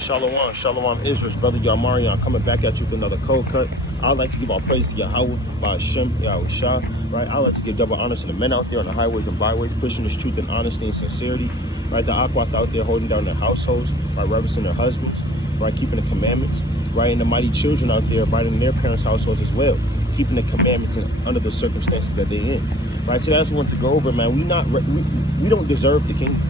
Shalom, Shalom, Israel's brother Yarmarian coming back at you with another cold cut. I'd like to give all praise to Yahweh by Hashem, Yahweh Shah, right? I'd like to give double honor to the men out there on the highways and byways, pushing this truth and honesty and sincerity, right? The Aquath out there holding down their households, right? Reverencing their husbands, right? Keeping the commandments, right? And the mighty children out there abiding in their parents' households as well, keeping the commandments under the circumstances that they're in, right? So that's what I want to go over, man. We don't deserve the kingdom.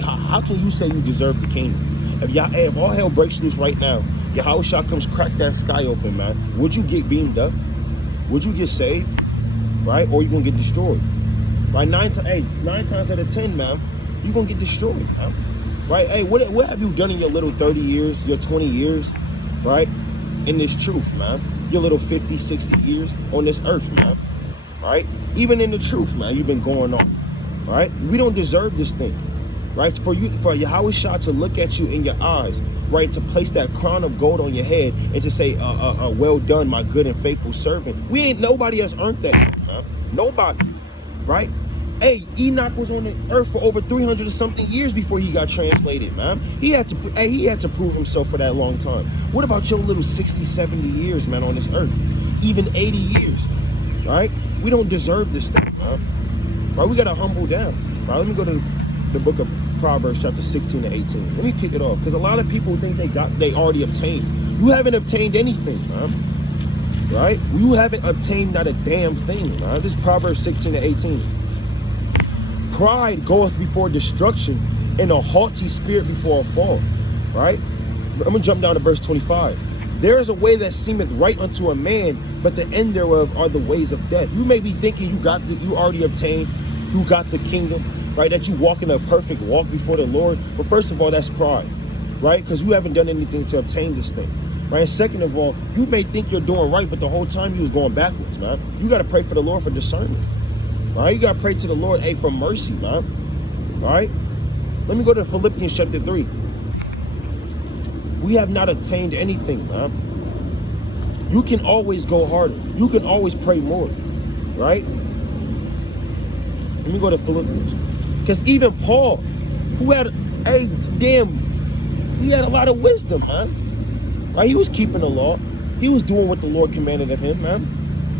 How can you say you deserve the kingdom? If all hell breaks loose right now, Yahweh Shah comes crack that sky open, man, would you get beamed up? Would you get saved? Right? Or you gonna get destroyed? Right? Nine times out of 10, man, you gonna get destroyed, man. Right? Hey, what have you done in your little 30 years, your 20 years, right? In this truth, man. Your little 50, 60 years on this earth, man. Right? Even in the truth, man, you've been going on. Right? We don't deserve this thing. Right, for Yahweh Shah to look at you in your eyes, right, to place that crown of gold on your head and to say, well done, my good and faithful servant. Nobody has earned that, huh? Nobody, right? Hey, Enoch was on the earth for over 300 or something years before he got translated, man. He had to prove himself for that long time. What about your little 60, 70 years, man, on this earth? Even 80 years, right? We don't deserve this thing, man. Right, we gotta humble down. Right, let me go to the book of Proverbs chapter 16 to 18. Let me kick it off, because a lot of people think they already obtained. You haven't obtained anything, man. Right? You haven't obtained not a damn thing, man. This is Proverbs 16 to 18. Pride goeth before destruction, and a haughty spirit before a fall. Right? I'm gonna jump down to verse 25. There is a way that seemeth right unto a man, but the end thereof are the ways of death. You may be thinking you already obtained, you got the kingdom, right? That you walk in a perfect walk before the Lord. But first of all, that's pride, right? Because you haven't done anything to obtain this thing, right? And second of all, you may think you're doing right, but the whole time you was going backwards, man. You got to pray for the Lord for discernment, right? You got to pray to the Lord, hey, for mercy, man, all right? Let me go to Philippians chapter 3. We have not obtained anything, man. You can always go harder. You can always pray more, right? Let me go to Philippians. Because even Paul, who had he had a lot of wisdom, man. Right? He was keeping the law. He was doing what the Lord commanded of him, man.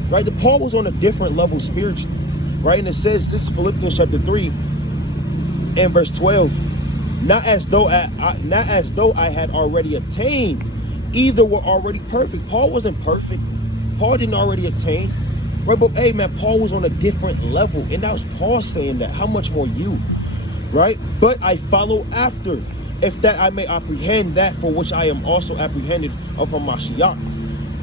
Right? The Paul was on a different level spiritually. Right? And it says, this is Philippians chapter 3 and verse 12. Not as though I had already attained, either were already perfect. Paul wasn't perfect. Paul didn't already attain. Right, but hey, man, Paul was on a different level, and that was Paul saying that. How much more you, right? But I follow after, if that I may apprehend that for which I am also apprehended upon Mashiach,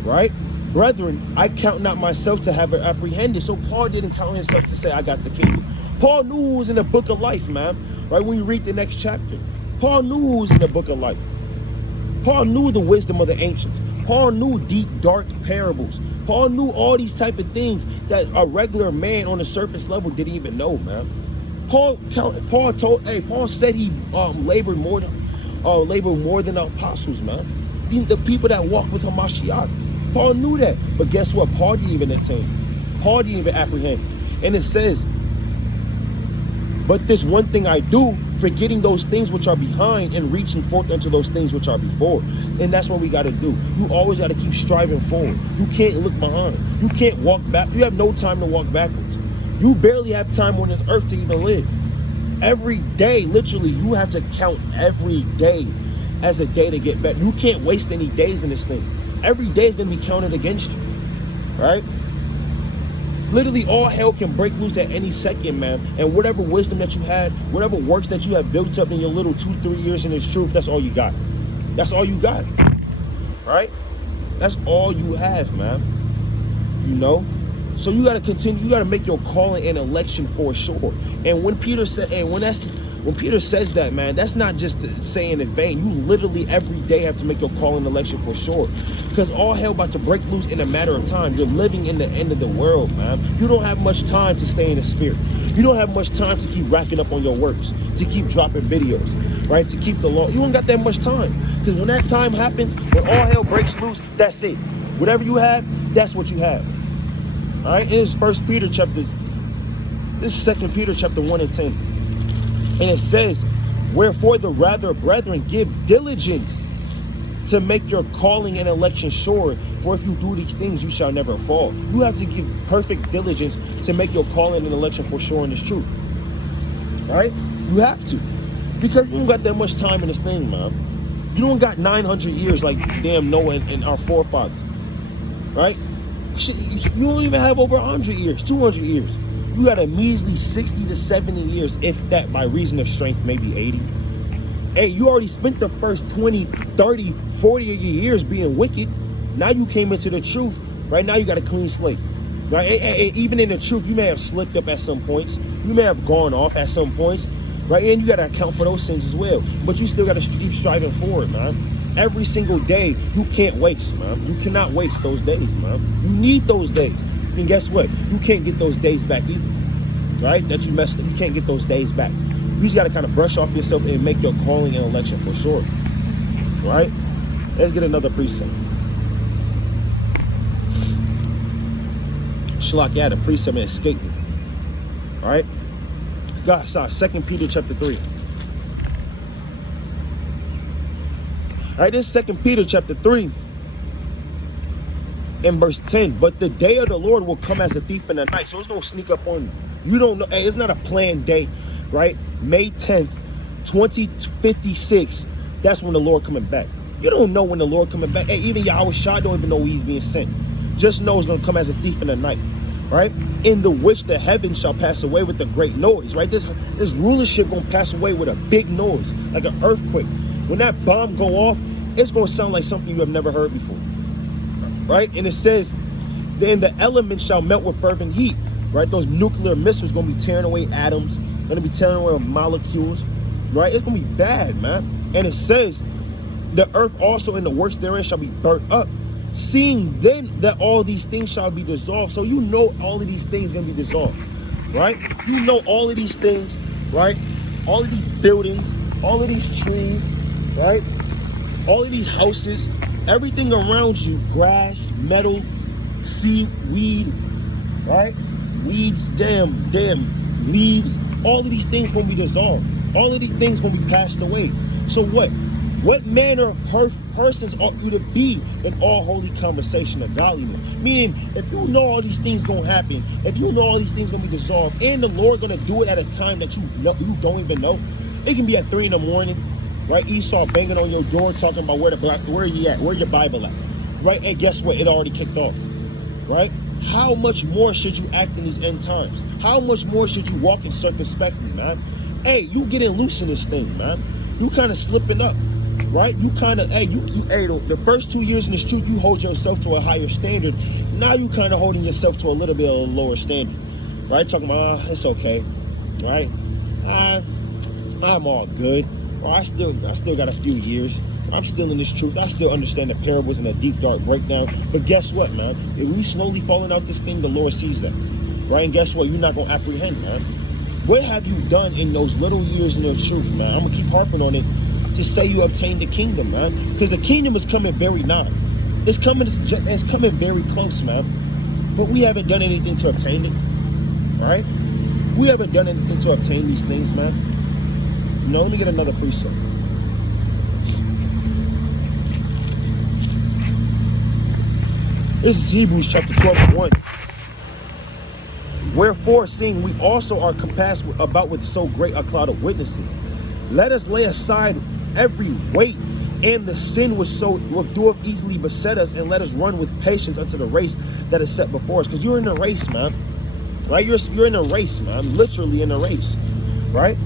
right? Brethren, I count not myself to have it apprehended. So Paul didn't count himself to say, I got the kingdom. Paul knew who was in the book of life, man, right? When you read the next chapter, Paul knew who was in the book of life. Paul knew the wisdom of the ancients. Paul knew deep, dark parables. Paul knew all these type of things that a regular man on the surface level didn't even know, man. Paul said he labored more than the apostles, man. The people that walk with Hamashiach. Paul knew that. But guess what? Paul didn't even attain. Paul didn't even apprehend. And it says, but this one thing I do, forgetting those things which are behind and reaching forth unto those things which are before. And that's what we got to do. You always got to keep striving forward. You can't look behind. You can't walk back. You have no time to walk backwards. You barely have time on this earth to even live. Every day, literally, you have to count every day as a day to get better. You can't waste any days in this thing. Every day is going to be counted against you, right? Literally, all hell can break loose at any second, man. And whatever wisdom that you had, whatever works that you have built up in your little 2-3 years in this truth, that's all you got. That's all you got, right? That's all you have, man. You know? So you got to continue. You got to make your calling and election for sure. And when Peter said, when Peter says that, man, that's not just saying in vain. You literally every day have to make your call and election for sure. Because all hell about to break loose in a matter of time. You're living in the end of the world, man. You don't have much time to stay in the spirit. You don't have much time to keep racking up on your works, to keep dropping videos, right? To keep the law. You don't got that much time. Because when that time happens, when all hell breaks loose, that's it. Whatever you have, that's what you have. All right? And it's 2 Peter chapter 1 and 10. And it says, Wherefore the rather, brethren, give diligence to make your calling and election sure. For if you do these things, you shall never fall. You have to give perfect diligence to make your calling and election for sure in this truth. All right? You have to. Because we don't got that much time in this thing, man. You don't got 900 years like damn Noah and our forefathers. Right? You don't even have over 100 years, 200 years. You got a measly 60 to 70 years, if that, by reason of strength, maybe 80. Hey, you already spent the first 20, 30, 40 of your years being wicked. Now you came into the truth. Right now you got a clean slate. Right? Even in the truth, you may have slipped up at some points. You may have gone off at some points. Right? And you got to account for those sins as well. But you still got to keep striving forward, man. Every single day, you can't waste, man. You cannot waste those days, man. You need those days. And guess what? You can't get those days back either. Right? That you messed up. You can't get those days back. You just got to kind of brush off yourself and make your calling and election for sure. Right? Let's get another precept. Shalak, yeah, the precept escaped me. All right? God, sorry, 2 Peter chapter 3. All right, this 2 Peter chapter 3 in verse 10. But the day of the Lord will come as a thief in the night. So it's going to sneak up on you. You don't know. Hey, it's not a planned day, right? May 10th, 2056. That's when the Lord coming back. You don't know when the Lord coming back. Hey, even Yahweh Shai don't even know he's being sent. Just know it's going to come as a thief in the night, right? In the which the heavens shall pass away with a great noise, right? This rulership going to pass away with a big noise, like an earthquake. When that bomb go off, it's going to sound like something you have never heard before, right? And it says, then the elements shall melt with fervent heat, right? Those nuclear missiles going to be tearing away atoms, going to be tearing away molecules, right? It's going to be bad, man. And it says, the earth also and the works therein shall be burnt up. Seeing then that all these things shall be dissolved. So you know all of these things going to be dissolved, right? You know all of these things, right? All of these buildings, all of these trees, right? All of these houses, everything around you, grass, metal, seaweed, right? Weeds, damn, leaves, all of these things going to be dissolved. All of these things going to be passed away. So what? What manner of persons ought you to be in all holy conversation of godliness? Meaning, if you know all these things going to happen, if you know all these things going to be dissolved, and the Lord going to do it at a time that you don't even know, it can be at 3 in the morning, right? Esau banging on your door talking about where you at, where your Bible at, right? And guess what? It already kicked off, right? How much more should you act in these end times? How much more should you walk in circumspectly, man? Hey, you getting loose in this thing, man. You kind of slipping up. Right? You kind of, the first 2 years in this truth, you hold yourself to a higher standard. Now you kind of holding yourself to a little bit of a lower standard. Right? Talking about, it's okay. Right? I'm all good. Or I still got a few years. I'm still in this truth. I still understand the parables and a deep, dark breakdown. But guess what, man? If we slowly falling out this thing, the Lord sees that. Right? And guess what? You're not going to apprehend, man. What have you done in those little years in the truth, man? I'm going to keep harping on it. To say you obtained the kingdom, man, because the kingdom is coming very nigh. It's coming very close, man. But we haven't done anything to obtain it, right? We haven't done anything to obtain these things, man. No, let me get another precept. This is Hebrews chapter 12:1. Wherefore, seeing we also are compassed about with so great a cloud of witnesses, let us lay aside every weight and the sin which doeth easily beset us, and let us run with patience unto the race that is set before us. Because you're in a race, man. Right? You're in a race, man. Literally in a race. Right?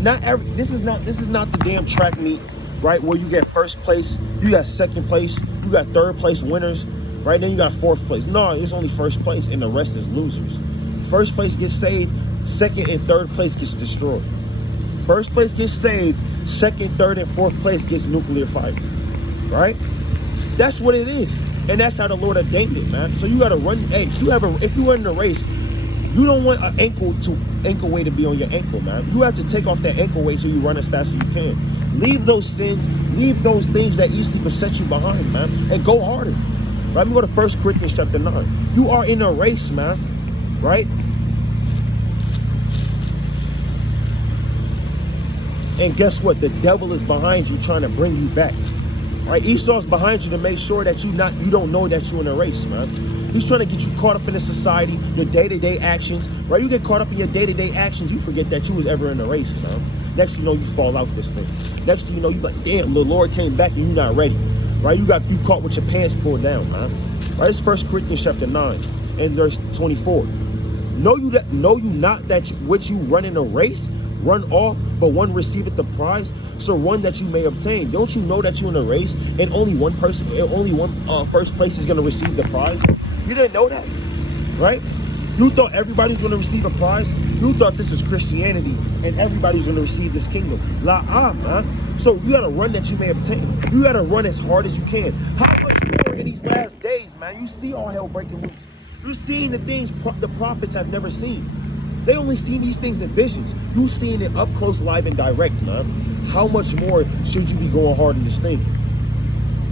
This is not the damn track meet, right? Where you get first place, you got second place, you got third place winners, right? Then you got fourth place. No, it's only first place, and the rest is losers. First place gets saved, second and third place gets destroyed. First place gets saved, second, third, and fourth place gets nuclear fire, right? That's what it is, and that's how the Lord ordained it, man. So you got to run. Hey, if you run in a race, you don't want an ankle weight to be on your ankle, man. You have to take off that ankle weight so you run as fast as you can. Leave those sins, leave those things that easily beset you behind, man, and go harder. Right? Let me go to 1 Corinthians chapter 9. You are in a race, man, right? And guess what? The devil is behind you trying to bring you back. Right? Esau's behind you to make sure that you don't know that you're in a race, man. He's trying to get you caught up in the society, your day-to-day actions. Right? You get caught up in your day-to-day actions, you forget that you was ever in a race, man. Next thing you know, you fall out this thing. Next thing you know, you like, damn, the Lord came back and you're not ready. Right? You caught with your pants pulled down, man. Right? It's 1 Corinthians chapter 9 and verse 24. Know you not that which you run in a race, run off, but one receiveth the prize, so run that you may obtain. Don't you know that you're in a race and only one first place is going to receive the prize? You didn't know that, right? You thought everybody's going to receive a prize. You thought this was Christianity and everybody's going to receive this kingdom. Man. So you got to run that you may obtain. You got to run as hard as you can. How much more in these last days, man? You see all hell breaking loose. You're seeing the things the prophets have never seen. They only seen these things in visions. You seeing it up close, live, and direct, man. How much more should you be going hard in this thing?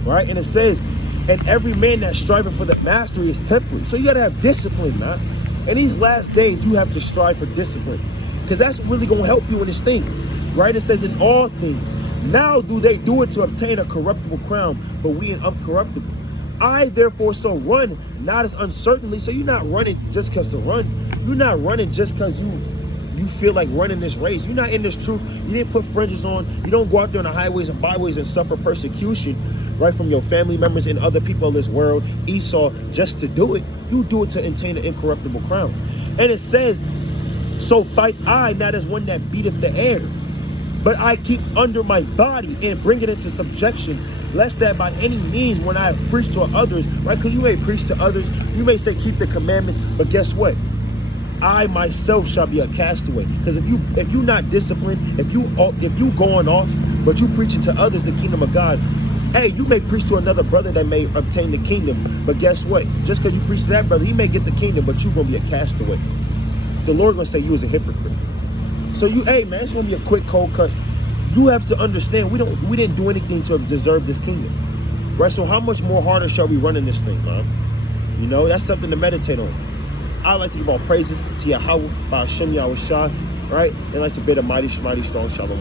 Right? And it says, and every man that's striving for the mastery is temperate. So you got to have discipline, man. In these last days, you have to strive for discipline. Because that's really going to help you in this thing. Right? It says, in all things. Now do they do it to obtain a corruptible crown, but we an uncorruptible. I therefore so run, not as uncertainly. So you're not running just because to run. You're not running just because you feel like running this race. You're not in this truth. You didn't put fringes on. You don't go out there on the highways and byways and suffer persecution, right, from your family members and other people in this world, Esau, just to do it. You do it to attain an incorruptible crown. And it says, so fight I, not as one that beateth the air, but I keep under my body and bring it into subjection, lest that by any means when I have preached to others, right? Because you may preach to others, you may say keep the commandments, but guess what? I myself shall be a castaway. Because if you're not disciplined, if you going off, but you preaching to others the kingdom of God, hey, you may preach to another brother that may obtain the kingdom, but guess what? Just because you preach to that brother, he may get the kingdom, but you're gonna be a castaway. The Lord gonna say you was a hypocrite. So hey man, it's gonna be a quick cold cut. You have to understand we didn't do anything to deserve this kingdom, right? So how much more harder shall we run in this thing, man? You know, that's something to meditate on. I like to give all praises to Yahweh, by Hashem Yahushua, right? And I like to bid a mighty, strong shalom.